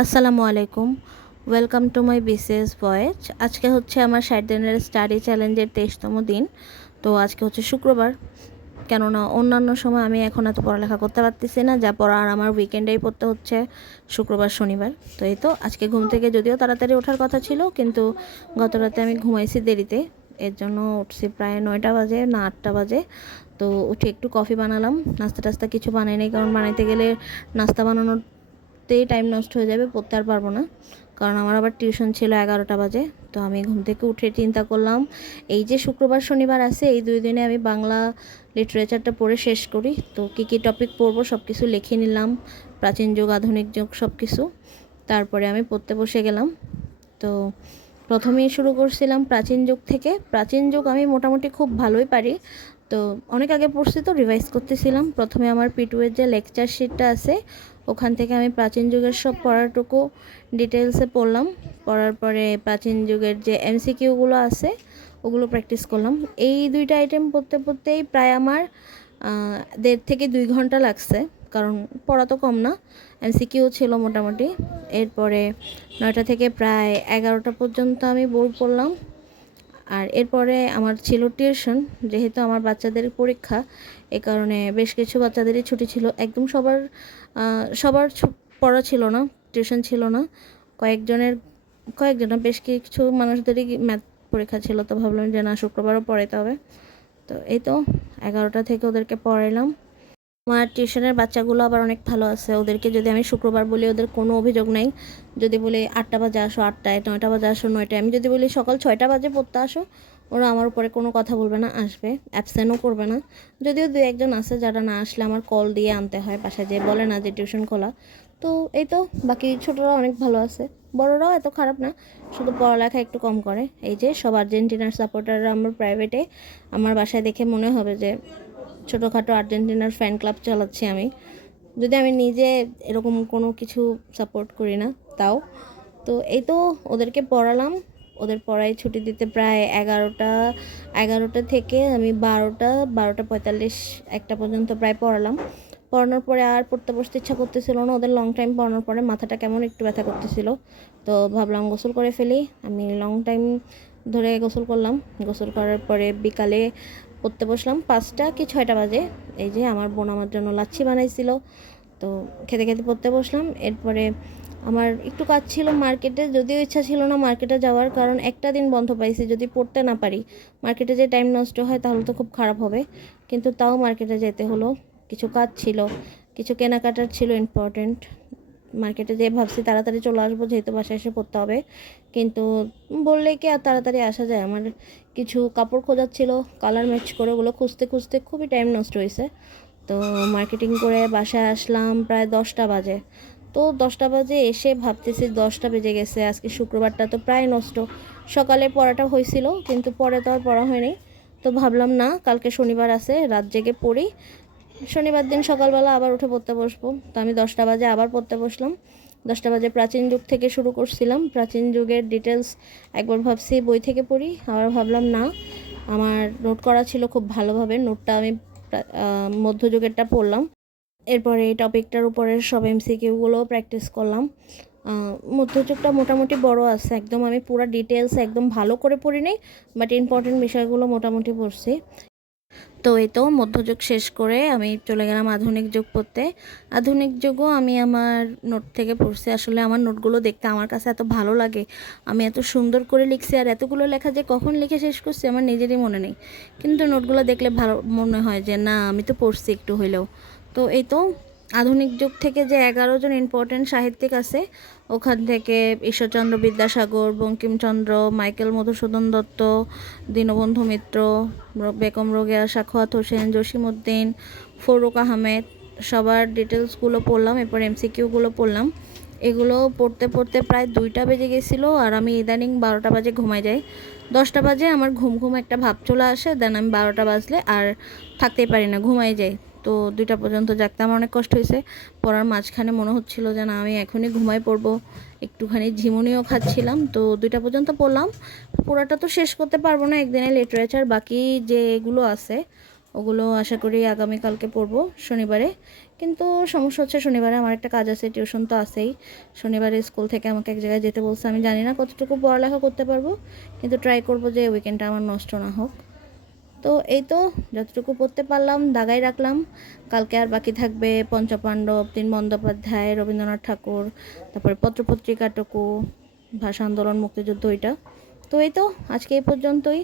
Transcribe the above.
আসসালামু আলাইকুম। Welcome to my BCS voice. আজকে হচ্ছে আমার 60 দিনের স্টাডি চ্যালেঞ্জের 23তম দিন। তো আজকে হচ্ছে শুক্রবার, কেননা অন্যান্য সময় আমি এখন এত পড়ালেখা করতে পারতেছি না, যা পড়ার আমার উইকেন্ডেই পড়তে হচ্ছে, শুক্রবার শনিবার। তো এই তো আজকে ঘুম থেকে যদিও তাড়াতাড়ি ওঠার কথা ছিল, কিন্তু গত রাতে আমি ঘুমাইছি দেরিতে, এর জন্য উঠছি প্রায় 9টা বাজে না 8টা বাজে। তো উঠে একটু কফি বানালাম, নাস্তা টাস্তা কিছু বানাই নাই, কারণ বানাইতে গেলে নাস্তা বানানোতেই টাইম নষ্ট হয়ে যাবে, পড়তে আর পারবো না, কারণ আমার আবার টিউশন ছিল 11টা বাজে। তো আমি ঘুম থেকে উঠে চিন্তা করলাম, এই যে শুক্রবার শনিবার আছে, এই 2 দিনে আমি বাংলা লিটারেচারটা পড়ে শেষ করি। তো কী কী টপিক পড়বো সব কিছু লিখে নিলাম, প্রাচীন যুগ আধুনিক যুগ সব কিছু। তারপরে আমি পড়তে বসে গেলাম। তো প্রথমেই শুরু করছিলাম প্রাচীন যুগ থেকে। প্রাচীন যুগ আমি মোটামুটি খুব ভালোই পারি, তো অনেক আগে পড়ছি তো রিভাইজ করতেছিলাম। প্রথমে আমার পিটুয়ের যে লেকচার শিটটা আছে, ওখান থেকে আমি প্রাচীন যুগের সব পড়াটুকু ডিটেলসে পড়লাম। পড়ার পরে প্রাচীন যুগের যে এমসিকিউগুলো আছে ওগুলো প্র্যাকটিস করলাম। এই দুইটা আইটেম পড়তে পড়তেই প্রায় আমার 1.5 থেকে 2 ঘন্টা লাগছে, কারণ পড়া তো কম না, এমসিকিউ ছিল মোটামুটি। এরপরে 9টা থেকে প্রায় 11টা পর্যন্ত আমি বই পড়লাম। আর এরপরে আমার ছিল টিউশন, যেহেতু আমার বাচ্চাদের পরীক্ষা, এ কারণে বেশ কিছু বাচ্চাদেরই ছুটি ছিল, একদম সবার পড়া ছিল না, টিউশন ছিল না। কয়েকজনের বেশ কিছু মানুষদেরই ম্যাথ পরীক্ষা ছিল, তো ভাবলাম যে না, শুক্রবারও পড়াইতে হবে। তো এই তো 11টা থেকে ওদেরকে পড়াইলাম। আমার টিউশনের বাচ্চাগুলো আবার অনেক ভালো আছে, ওদেরকে যদি আমি শুক্রবার বলি ওদের কোনো অভিযোগ নাই। যদি বলি 8টা বাজে আসো 8টায়, 9টা বাজে আসো 9টায়, আমি যদি বলি সকাল 6টা বাজে পড়তে আসো, ওরা আমার উপরে কোনো কথা বলবে না, আসবে, অ্যাবসেন্টও করবে না। যদিও 2-1জন আছে যারা না আসলে আমার কল দিয়ে আনতে হয়, বাসায় যেয়ে বলে না যে টিউশন খোলা। তো এই তো বাকি ছোটরা অনেক ভালো আছে, বড়রাও এত খারাপ না, শুধু পড়ালেখা একটু কম করে। এই যে সব আর্জেন্টিনার সাপোর্টাররা আমার প্রাইভেটে, আমার বাসায় দেখে মনে হবে যে ছোটোখাটো আর্জেন্টিনার ফ্যান ক্লাব চালাচ্ছি আমি, যদি আমি নিজে এরকম কোনো কিছু সাপোর্ট করি না তাও। তো এই তো ওদেরকে পড়ালাম, ওদের পড়ায় ছুটি দিতে প্রায় 11টা থেকে আমি 12টা 45 1টা পর্যন্ত প্রায় পড়ালাম। পড়ানোর পরে আর পড়তে বসতে ইচ্ছা করতেছিল না, ওদের লং টাইম পড়ানোর পরে মাথাটা কেমন একটু ব্যথা করতেছিল। তো ভাবলাম গোসল করে ফেলি। আমি লং টাইম ধরে গোসল করলাম। গোসল করার পরে বিকালে পড়তে বসলাম 5টা কি 6টা বাজে। এই যে আমার বোন আমার জন্য লাচ্ছি বানাইছিল, তো খেতে খেতে পড়তে বসলাম। এরপরে আমার একটু কাজ ছিল মার্কেটে, যদিও ইচ্ছা ছিল না মার্কেটে যাওয়ার, কারণ একটা দিন বন্ধ পাইছি, যদি পড়তে না পারি, মার্কেটে যে টাইম নষ্ট হয় তাহলে তো খুব খারাপ হবে। কিন্তু তাও মার্কেটে যেতে হলো, কিছু কাজ ছিল, কিছু কেনাকাটার ছিল ইম্পর্টেন্ট। মার্কেটে যেয়ে ভাবছি তাড়াতাড়ি চলে আসবো, যেহেতু বাসায় এসে পড়তে হবে, কিন্তু বললে কি আর তাড়াতাড়ি আসা যায়? আমার কিছু কাপড় খোঁজার ছিল, কালার ম্যাচ করে, ওগুলো খুঁজতে খুঁজতে খুবই টাইম নষ্ট হয়েছে। তো মার্কেটিং করে বাসায় আসলাম প্রায় 10টা বাজে। তো 10টা বাজে এসে ভাবতেছি 10টা বেজে গেছে, আজকে শুক্রবারটা তো প্রায় নষ্ট। সকালে পড়াটা হয়েছিল, কিন্তু পরে তো আর পড়া হয়নি। তো ভাবলাম না, কালকে শনিবার আছে, রাত জেগে পড়ি, শনিবার দিন সকালবেলা আবার উঠে পড়তে বসবো। তো আমি 10টা বাজে আবার পড়তে বসলাম। 10টা বাজে প্রাচীন যুগ থেকে শুরু করছিলাম, প্রাচীন যুগের ডিটেলস একবার ভাবছি বই থেকে পড়ি, আবার ভাবলাম না, আমার নোট করা ছিল খুব ভালোভাবে, নোটটা আমি মধ্যযুগেরটা পড়লাম। এরপরে এই টপিকটার উপরে সব এমসিকিউগুলোও প্র্যাকটিস করলাম। মধ্যযুগটা মোটামুটি বড় আছে, একদম আমি পুরো ডিটেলস একদম ভালো করে পড়ি নাই, বাট ইম্পর্টেন্ট বিষয়গুলো মোটামুটি পড়ছি। তো এই তো মধ্যযুগ শেষ করে আমি চলে গেলাম আধুনিক যুগ পড়তে। আধুনিক যুগও আমি আমার নোট থেকে পড়ছি। আসলে আমার নোটগুলো দেখতে আমার কাছে এত ভালো লাগে, আমি এত সুন্দর করে লিখছি, আর এতগুলো লেখা যে কখন লিখে শেষ করছি আমার নিজেরই মনে নেই, কিন্তু নোটগুলো দেখলে ভালো মনে হয় যে না, আমি তো পড়ছি একটু হইলেও। তো এই তো আধুনিক যুগ থেকে যে 11জন ইম্পর্টেন্ট সাহিত্যিক আছে, ওখান থেকে ঈশ্বরচন্দ্র বিদ্যাসাগর, বঙ্কিমচন্দ্র, মাইকেল মধুসূদন দত্ত, দীনবন্ধু মিত্র, বেগম রোকেয়া, সাখাওয়াত হোসেন, জসিমউদ্দিন, ফরুক আহমেদ, সবার ডিটেলসগুলো পড়লাম। এরপর এমসিকিউগুলো পড়লাম। এগুলো পড়তে পড়তে প্রায় 2টা বেজে গেছিলো, আর আমি ইদানিং 12টা বাজে ঘুমাই যাই। 10টা বাজে আমার ঘুম ঘুম একটা ভাব চলে আসে, দেন আমি 12টা বাজলে আর থাকতেই পারি না, ঘুমাই যাই। তো 2টা পর্যন্ত জাগতে আমার অনেক কষ্ট হয়েছে। পড়ার মাঝখানে মনে হচ্ছিল যে না, আমি এখনই ঘুমাই পড়বো, একটুখানি ঝিমুনিও খাচ্ছিলাম। তো 2টা পর্যন্ত পড়লাম। পুরোটা তো শেষ করতে পারবো না একদিনে লিটারেচার, বাকি যেগুলো আছে ওগুলো আশা করি আগামীকালকে পড়বো শনিবারে। কিন্তু সমস্যা হচ্ছে শনিবারে আমার একটা কাজ আছে, টিউশন তো আছেই। শনিবারে স্কুল থেকে আমাকে এক জায়গায় যেতে বলছে, আমি জানি না কতটুকু পড়ালেখা করতে পারবো, কিন্তু ট্রাই করবো যে উইকেন্ডটা আমার নষ্ট না হোক। তো এই তো যতটুকু পড়তে পারলাম দাগাই রাখলাম। কালকে আর বাকি থাকবে পঞ্চপাণ্ডব, দীন বন্দ্যোপাধ্যায়, রবীন্দ্রনাথ ঠাকুর, তারপরে পত্রপত্রিকাটুকু, ভাষা আন্দোলন, মুক্তিযুদ্ধ, ওইটা। তো এই তো আজকে এই পর্যন্তই।